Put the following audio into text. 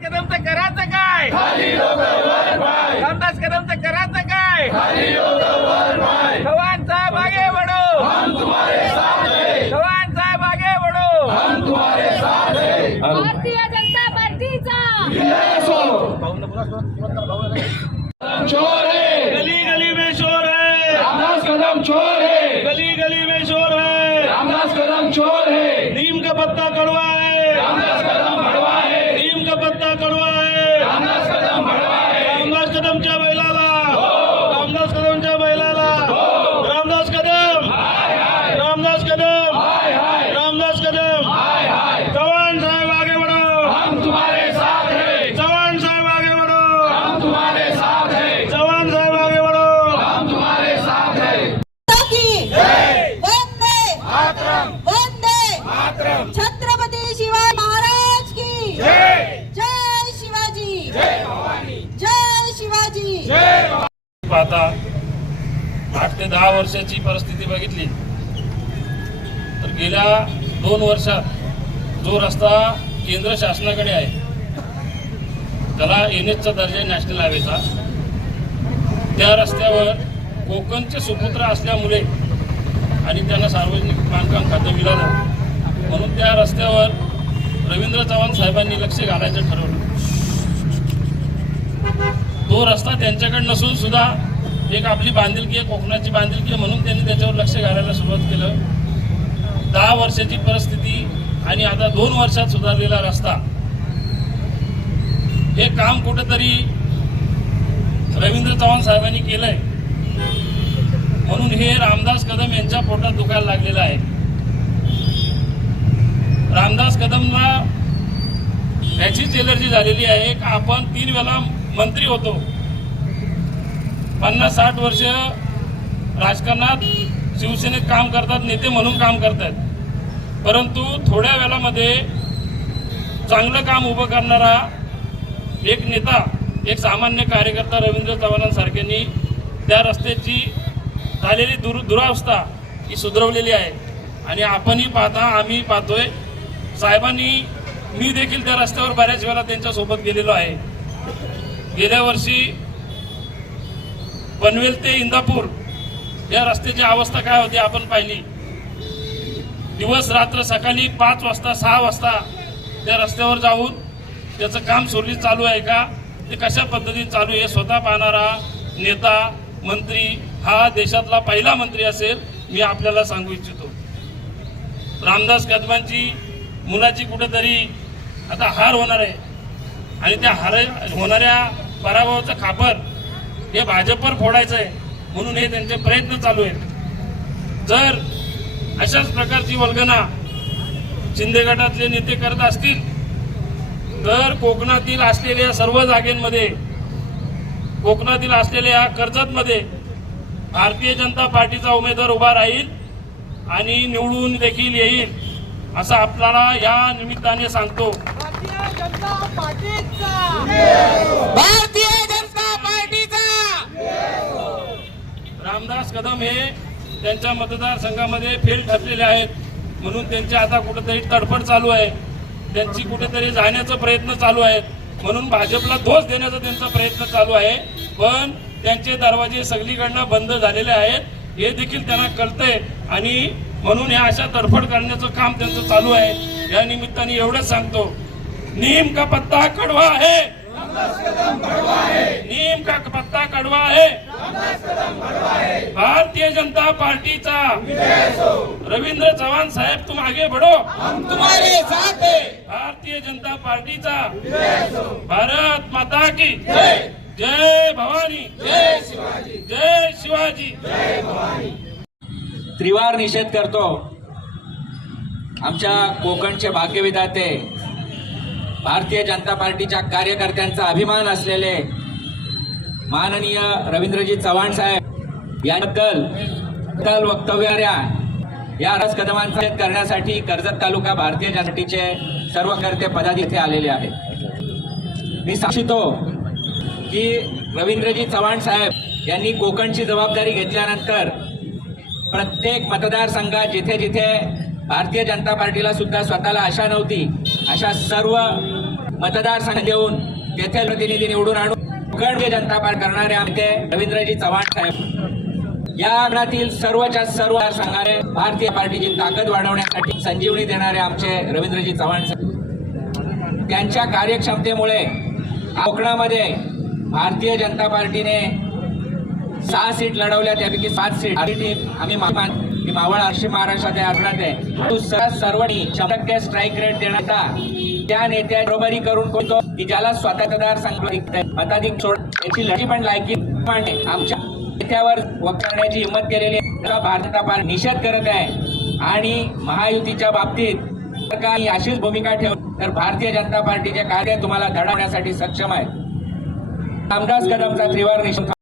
कदमचं करायचं काय? रामदास कदमचं करायचं काय? चव्हाण साहेब आगे बढो चव्हाण साहेब आगे बढो भारतीय जनता पार्टीचा. चोर है. गली गली में शोर है. रामदास कदम चोर है. गली गली में शोर है. रामदास कदम चोर है नीम का पत्ता कड़वा है रामदास कदम भड़वा है नीम का पत्ता कड़वा है रामदास कदम भड़वा है रामदास कदमच्या बैलाला रामदास कदमच्या बैलाला रामदास कदम रामदास कदम हाय हाय रामदास कदम हाय हाय चव्हाण साहेब आगे बढ़ो हम तुम्हारे साथ हैं चव्हाण साहेब आगे बढ़ो हम तुम्हारे साथ हैं चव्हाण साहेब आगे बढ़ो हम तुम्हारे साथ हैं की वंदे वंदे छत्रपती शिवाजी महाराज की जय शिवाजी जय शिवाजी पाहता आठ ते दहा वर्षाची परिस्थिती बघितली तर गेल्या दोन वर्षात जो रस्ता केंद्र शासनाकडे आहे त्याला एन एचचा दर्जा नॅशनल हायवेचा. त्या रस्त्यावर कोकणचे सुपुत्र असल्यामुळे आणि त्यांना सार्वजनिक बांधकाम खातं मिळालं म्हणून त्या रस्त्यावर रवींद्र चव्हाण साहेबांनी लक्ष घालायचं ठरवलं. तो रस्ता त्यांच्याकडे नसून सुद्धा एक आपली बांधिलकी आहे कोकणाची बांधिलकी आहे म्हणून त्यांनी त्याच्यावर लक्ष घालायला सुरुवात केलं. दहा वर्षाची परिस्थिती आणि आता दोन वर्षात सुधारलेला रस्ता. हे काम कुठेतरी रवींद्र चव्हाण साहेबांनी केलंय. म्हणून हे रामदास कदम यांच्या पोटात दुखायला लागलेलं आहे. रामदास कदमला याचीच एलर्जी झालेली आहे. का आपण तीन वेळा मंत्री होतो. पन्नास साठ वर्ष राजकारणात शिवसेनेत काम करतात नेते म्हणून काम करतात. परंतु थोड्या वेळामध्ये चांगलं काम उभं करणारा एक नेता एक सामान्य कार्यकर्ता रवींद्र चव्हाणांसारख्यांनी त्या रस्त्याची झालेली दुर दुरावस्था ही सुधरवलेली आहे. आणि आपणही पाहता आम्ही पाहतोय साहेबांनी मी देखील त्या रस्त्यावर बऱ्याच वेळा त्यांच्यासोबत गेलेलो आहे. गेल्या वर्षी पनवेल ते इंदापूर. या रस्त्याची अवस्था काय होती आपण पाहिली. दिवस रात्र सकाळी पाच वाजता सहा वाजता त्या रस्त्यावर जाऊन त्याचं काम सुरळीत चालू आहे का? ते कशा पद्धतीने चालू आहे स्वतः पाहणारा नेता मंत्री हा देशातला पहिला मंत्री असेल मी आपल्याला सांगू इच्छितो. रामदास कदमांची मुलाची कुठेतरी आता हार होणार आहे. आणि त्या हार होणाऱ्या पराभवाचं खापर हे भाजपवर फोडायचं आहे म्हणून हे त्यांचे प्रयत्न चालू आहेत. जर अशाच प्रकारची वल्गना शिंदे गटातले नेते करत असतील तर कोकणातील असलेल्या सर्व जागेंमध्ये कोकणातील असलेल्या कर्जतमध्ये भारतीय जनता पार्टीचा उमेदवार उभा राहील आणि निवडून देखील येईल असं आपल्याला या निमित्ताने सांगतो. कदम हे त्यांच्या मतदारसंघामध्ये फेल ठरलेले आहेत. म्हणून त्यांची आता कुठेतरी तडफड चालू आहे. त्यांची कुठेतरी जाण्याचा प्रयत्न चालू आहे. म्हणून भाजपला दोष देण्याचा त्यांचा प्रयत्न चालू आहे. पण त्यांचे दरवाजे सगळीकडनं बंद झालेले आहेत. हे देखील त्यांना कळतंय. आणि म्हणून ह्या अशा तडफड करण्याचं काम त्यांचं चालू आहे. या निमित्ताने एवढंच सांगतो. नीम का पत्ता कड़वा आहे? नीम का पत्ता कड़वा आहे? जनता पार्टीचा. रवींद्र चव्हाण साहेब तुम आगे बढ़ो. तुम्हारे साथ है भारतीय जनता पार्टीचा. भारत माता की जय. भवानी. जय शिवाजी. जय शिवाजी. त्रिवार निषेध करतो. आमच्या कोकणचे भाग्यविधाते भारतीय जनता पार्टीच्या कार्यकर्त्यांचा अभिमान असलेले माननीय रवींद्रजी चव्हाण साहेब याबद्दल वक्तव्य वक्तव्याऱ्या या रस कदमांचा करण्यासाठी कर्जत तालुका भारतीय जनतेचे सर्व कर्ते पदाधिकारी इथे आलेले आहेत. मी सांगितो की रवींद्रजी चव्हाण साहेब यांनी कोकणची जबाबदारी घेतल्यानंतर प्रत्येक मतदारसंघात जिथे जिथे भारतीय जनता पार्टीला सुद्धा स्वतःला आशा नव्हती अशा सर्व मतदारसंघ देऊन तेथे प्रतिनिधी निवडून आणून कोकण जनता पार्टी करणारे आमचे रवींद्रजी चव्हाण साहेब. या अंगणातील सर्वच्या सर्व संघाने भारतीय पार्टीची ताकद वाढवण्यासाठी संजीवनी देणारे आमचे रवींद्रजी चव्हाण त्यांच्या कार्यक्षमतेमुळे कोकणामध्ये भारतीय जनता पार्टीने सहा सीट लढवल्या त्यापैकी सात सीट आम्ही मा- मावळ अशी महाराष्ट्रात आढळत आहे. तो सर्वांनी शंभर टक्के स्ट्राईक रेट देण्याचा त्या नेत्या बरोबरी करून कोणतो की ज्याला स्वतः मतदार मताधिक सोड याची लढी पण लायकी मांडणे आमच्या रस्त्यावर वक्तरण्याची हिंमत केलेली आहे. फार निषेध करत आहे आणि महायुतीच्या बाबतीत जर का अशीच भूमिका ठेव तर भारतीय जनता पार्टीचे कार्य तुम्हाला धडवण्यासाठी सक्षम आहे रामदास कदमचा त्रिवार निषेध